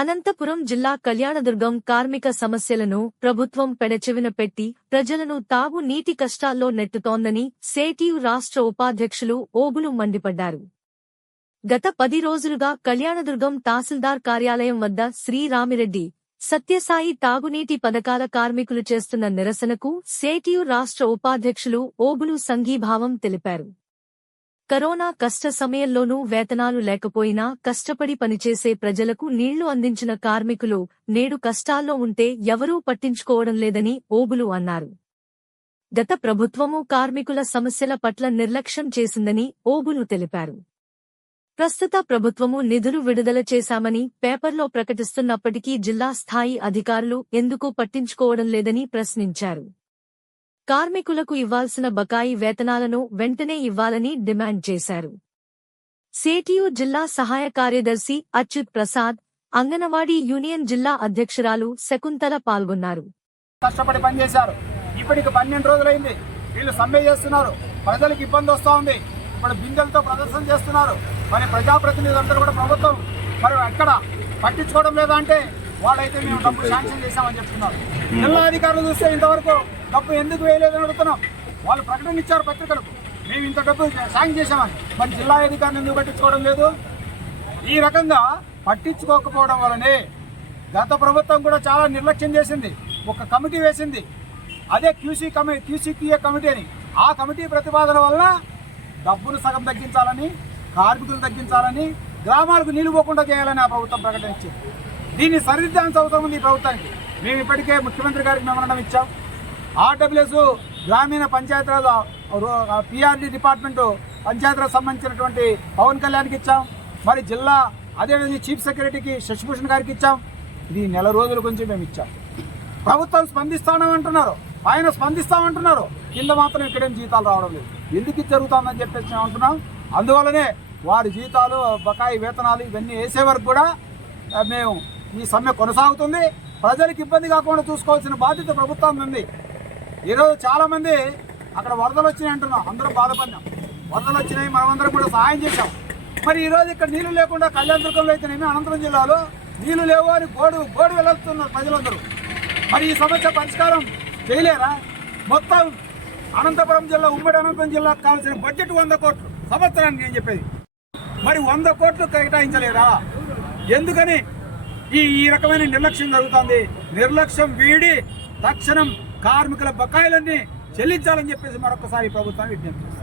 అనంతపురం జిల్లా కళ్యాణదుర్గం కార్మిక సమస్యలను ప్రభుత్వం పెడచెవిన పెట్టి ప్రజలను తాగు నీటి కష్టాల్లో నెట్టుతోందని సేటియు రాష్ట్ర ఉపాధ్యక్షులు ఓబులు మండిపడ్డారు. గత 10 రోజులుగా కళ్యాణదుర్గం తహసీల్దార్ కార్యాలయం వద్ద శ్రీరామిరెడ్డి, సత్యసాయి తాగునీటి పథకాల కార్మికులు చేస్తున్న నిరసనకు సేటియు రాష్ట్ర ఉపాధ్యక్షులు ఓబులు సంఘీభావం తెలిపారు. కరోనా కష్ట సమయంలోనూ వేతనాలు లేకపోయినా కష్టపడి పనిచేసే ప్రజలకు నీళ్లు అందించిన కార్మికులు నేడు కష్టాల్లో ఉంటే ఎవరూ పట్టించుకోవడం లేదని ఓబులు అన్నారు. గత ప్రభుత్వము కార్మికుల సమస్యల పట్ల నిర్లక్ష్యం చేసిందని ఓబులు తెలిపారు. ప్రస్తుత ప్రభుత్వము నిధులు విడుదల చేశామని పేపర్లో ప్రకటిస్తున్నప్పటికీ జిల్లా స్థాయి అధికారులు ఎందుకు పట్టించుకోవడం లేదని ప్రశ్నించారు. కార్మికులకు ఇవ్వాల్సిన బకాయి వేతనాలను వెంటనే ఇవ్వాలని డిమాండ్ చేశారు. సేటియు జిల్లా సహాయ కార్యదర్శి అచ్యుత్ ప్రసాద్, అంగనవాడీ యూనియన్ జిల్లా అధ్యక్షురాలు శకుంతల పాల్గొన్నారు. కష్టపడి పనిచేశారు. ఇప్పటికి 12 రోజులైంది. వీళ్ళు సమ్మె చేస్తున్నారు. ప్రజలకు ఇబ్బంది వస్తూ ఉంది. ఇప్పుడు బిందెలతో ప్రదర్శన చేస్తున్నారు. మరి ప్రజాప్రతినిధులందరూ కూడా ప్రభుత్వం మరి ఎక్కడ పట్టించుకోవడం లేదా అంటే వాళ్ళైతే మేము డబ్బు శాంక్షన్ చేశామని చెప్తున్నారు. జిల్లా అధికారులు చూస్తే ఇంతవరకు డబ్బు ఎందుకు వేయలేదని అడుగుతున్నాం. వాళ్ళు ప్రకటన ఇచ్చారు పత్రికలకు, మేము ఇంత డబ్బు శాంక్షన్ చేశామని. మరి జిల్లా అధికారులు ఎందుకు పట్టించుకోవడం లేదు? ఈ రకంగా పట్టించుకోకపోవడం వల్లనే గత ప్రభుత్వం కూడా చాలా నిర్లక్ష్యం చేసింది. ఒక కమిటీ వేసింది, అదే QCQA కమిటీ అని. ఆ కమిటీ ప్రతిపాదన వలన డబ్బును సగం తగ్గించాలని, కార్మికులు తగ్గించాలని, గ్రామాలకు నీళ్లు పోకుండా చేయాలని ఆ ప్రభుత్వం ప్రకటన ఇచ్చింది. దీన్ని సరిదిద్దాల్సిన అవసరం ఉంది ఈ ప్రభుత్వానికి. మేము ఇప్పటికే ముఖ్యమంత్రి గారికి మెమోరాండం ఇచ్చాం. RWS గ్రామీణ పంచాయతీరాజ్ PRD డిపార్ట్మెంటు పంచాయతీరాజ్ సంబంధించినటువంటి పవన్ కళ్యాణ్కి ఇచ్చాం. మరి జిల్లా అదేవిధంగా చీఫ్ సెక్రటరీకి శశిభూషణ్ గారికి ఇచ్చాం. ఇది నెల రోజుల గురించి మేము ఇచ్చాం. ప్రభుత్వం స్పందిస్తామంటున్నారు, ఆయన స్పందిస్తామంటున్నారు, కింద మాత్రం ఇక్కడేం జీతాలు రావడం లేదు. ఎందుకు ఇది జరుగుతుందని చెప్పేసి మేము అంటున్నాం. అందువల్లనే వారి జీతాలు, బకాయి వేతనాలు ఇవన్నీ వేసే వరకు కూడా మేము ఈ సమ్మె కొనసాగుతుంది. ప్రజలకు ఇబ్బంది కాకుండా చూసుకోవాల్సిన బాధ్యత ప్రభుత్వం ఉంది. ఈరోజు చాలామంది అక్కడ వరదలు వచ్చినాయి అంటున్నాం. అందరం బాధపడినాం. వరదలు వచ్చినాయి, మనమందరం కూడా సహాయం చేశాం. మరి ఈరోజు ఇక్కడ నీళ్లు లేకుండా కళ్యాణదుర్గంలో అయితేనేమి, అనంతపురం జిల్లాలో నీళ్లు లేవు అని గోడు వెళ్తున్నారు ప్రజలందరూ. మరి ఈ సమస్య పరిష్కారం చేయలేరా? మొత్తం అనంతపురం జిల్లా, ఉమ్మడి అనంతపురం జిల్లాకు కావాల్సిన బడ్జెట్ 100 కోట్లు సంవత్సరానికి నేను చెప్పేది. మరి 100 కోట్లు కేటాయించలేరా? ఎందుకని ఈ రకమైన నిర్లక్ష్యం జరుగుతుంది? నిర్లక్ష్యం వీడి తక్షణం కార్మికుల బకాయిలన్నీ చెల్లించాలని చెప్పేసి మరొకసారి ప్రభుత్వాన్ని విజ్ఞప్తి చేస్తాం.